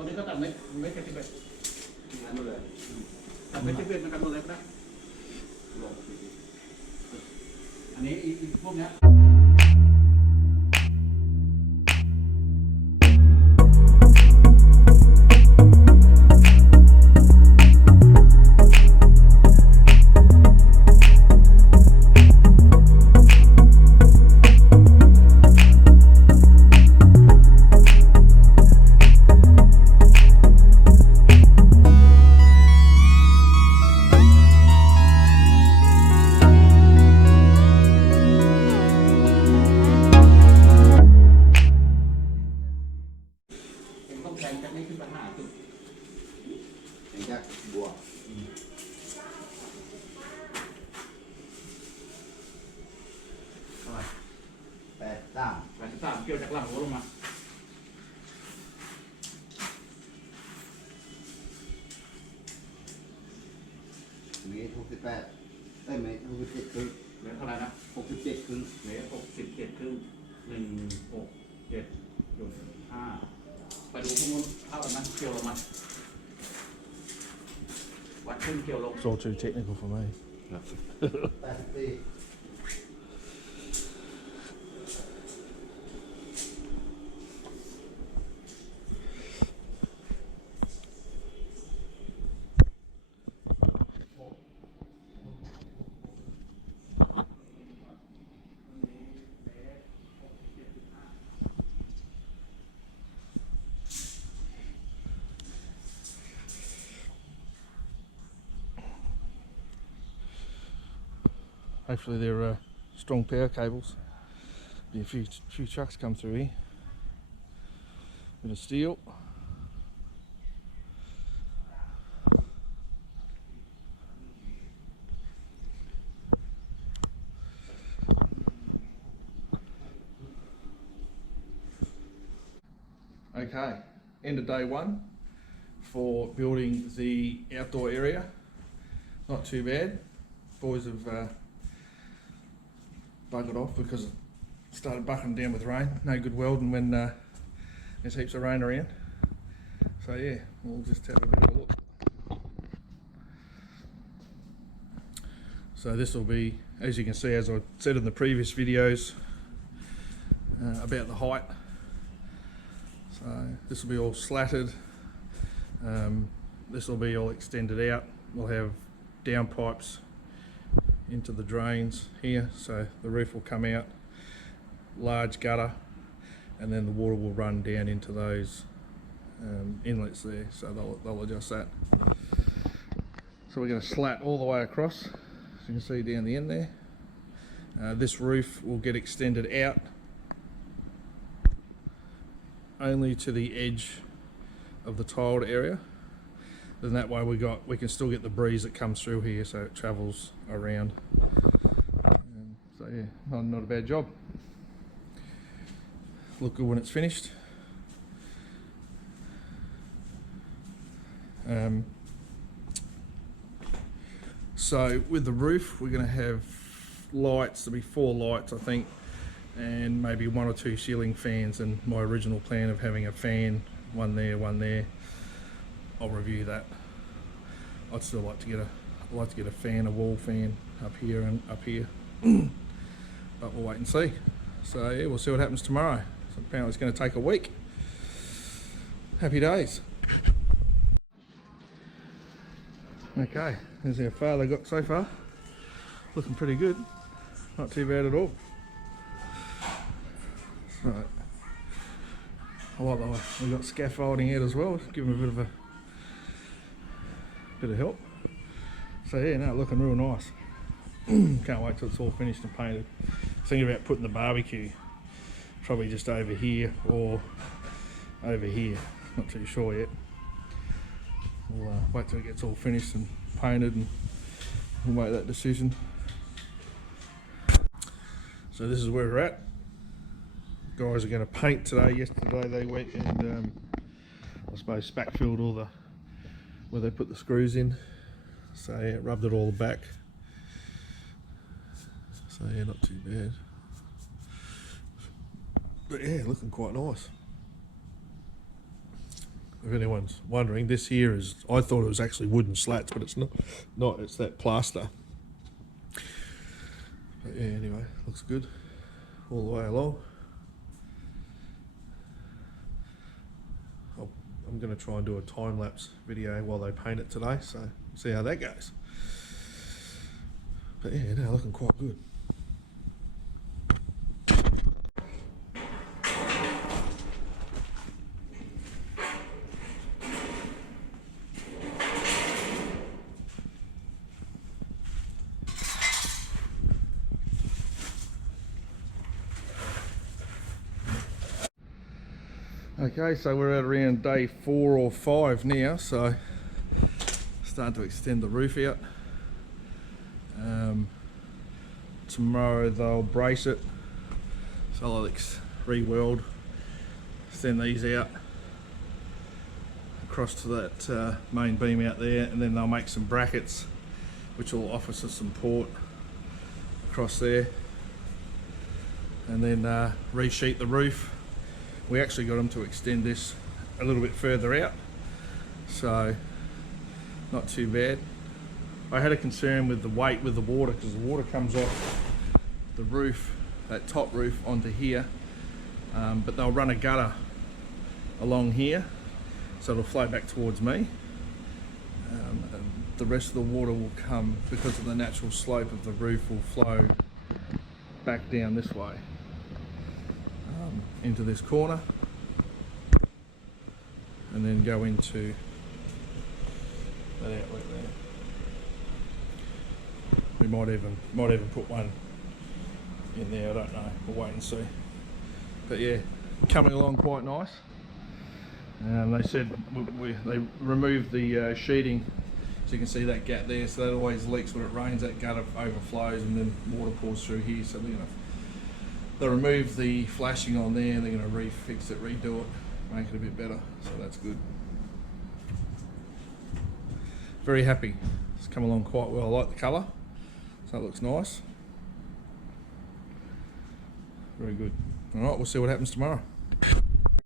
ตอนนี้ก็ตัดไม่11งั้นหมดเลยตัดไม่11มันกันหมดเลยก็ได้อันนี้อีกพวกเนี้ยแทงจากนี้ขึ้นไป5 จุดแทงจากบวกเท่าไหร่83เกี่ยวจากหลังหัวลงมาเมตร68เมตร67ครึ่งเหลือเท่าไหร่นะ67ครึ่งเหลือ67 ครึ่ง167.5ไปดูพวกนู้นเท่ากันนะเกี่ยวลงมาวัดขึ้นเกี่ยวลง It's all too technical for me. 84Hopefully they're strong power cables. Be a few trucks come through here. Bit of steel. Okay, end of day one for building the outdoor area. Not too bad. Boys have buggered off because it started bucking down with rain. No good welding when there's heaps of rain around. So yeah, we'll just have a bit of a look. So this will be, as you can see, as I said in the previous videos, about the height. So this will be all slatted. This will be all extended out. We'll have down pipes into the drains here, so the roof will come out, large gutter, and then the water will run down into those inlets there, so they'll adjust that. So we're going to slat all the way across, as you can see down the end there. This roof will get extended out only to the edge of the tiled area. Then that way we can still get the breeze that comes through here, so it travels around. So yeah, not a bad job. Look good when it's finished. So with the roof, we're going to have lights. There'll be 4 lights, I think, and maybe 1 or 2 ceiling fans. And my original plan of having a fan, one there. I'll review that. I'd still like to get a fan, a wall fan up here and up here, but we'll wait and see. So yeah, we'll see what happens tomorrow. So apparently it's going to take a week. Happy days. Okay, there's how far they got so far. Looking pretty good. Not too bad at all. Right. I like the way we've got scaffolding out as well, give them a bit of help. So yeah, no, looking real nice. Can't wait till it's all finished and painted. Thinking about putting the barbecue probably just over here or over here. Not too sure yet. We'll wait till it gets all finished and painted and we'll make that decision. So this is where we're at. Guys are going to paint today. Yesterday they went and I suppose spack-filled all the where they put the screws in. So yeah, rubbed it all back. So yeah, not too bad. But yeah, looking quite nice. if anyone's wondering, this here is, I thought it was actually wooden slats, but it's not, it's that plaster. But yeah, anyway, looks good all the way along. I'm going to try and do a time-lapse video while they paint it today, so see how that goes. But yeah, no, looking quite good. Okay, so we're at around day 4 or 5 now, so starting to extend the roof out. Tomorrow they'll brace it, so I'll re-weld, extend these out across to that main beam out there, and then they'll make some brackets which will offer us some support across there, and then resheet the roof. We actually got them to extend this a little bit further out, so not too bad. I had a concern with the weight with the water, because the water comes off the roof, that top roof, onto here, but they'll run a gutter along here, so it'll flow back towards me. And the rest of the water will come, because of the natural slope of the roof, will flow back down this way into this corner, and then go into that outlet there. We might even put one in there, I don't know, we'll wait and see. But yeah, coming along quite nice. They said they removed the sheeting, so you can see that gap there, so that always leaks when it rains, that gutter overflows and then water pours through here, so they'll remove the flashing on there, and they're going to refix it, redo it, make it a bit better, so that's good. Very happy, it's come along quite well. I like the colour, so it looks nice. Very good. Alright, we'll see what happens tomorrow.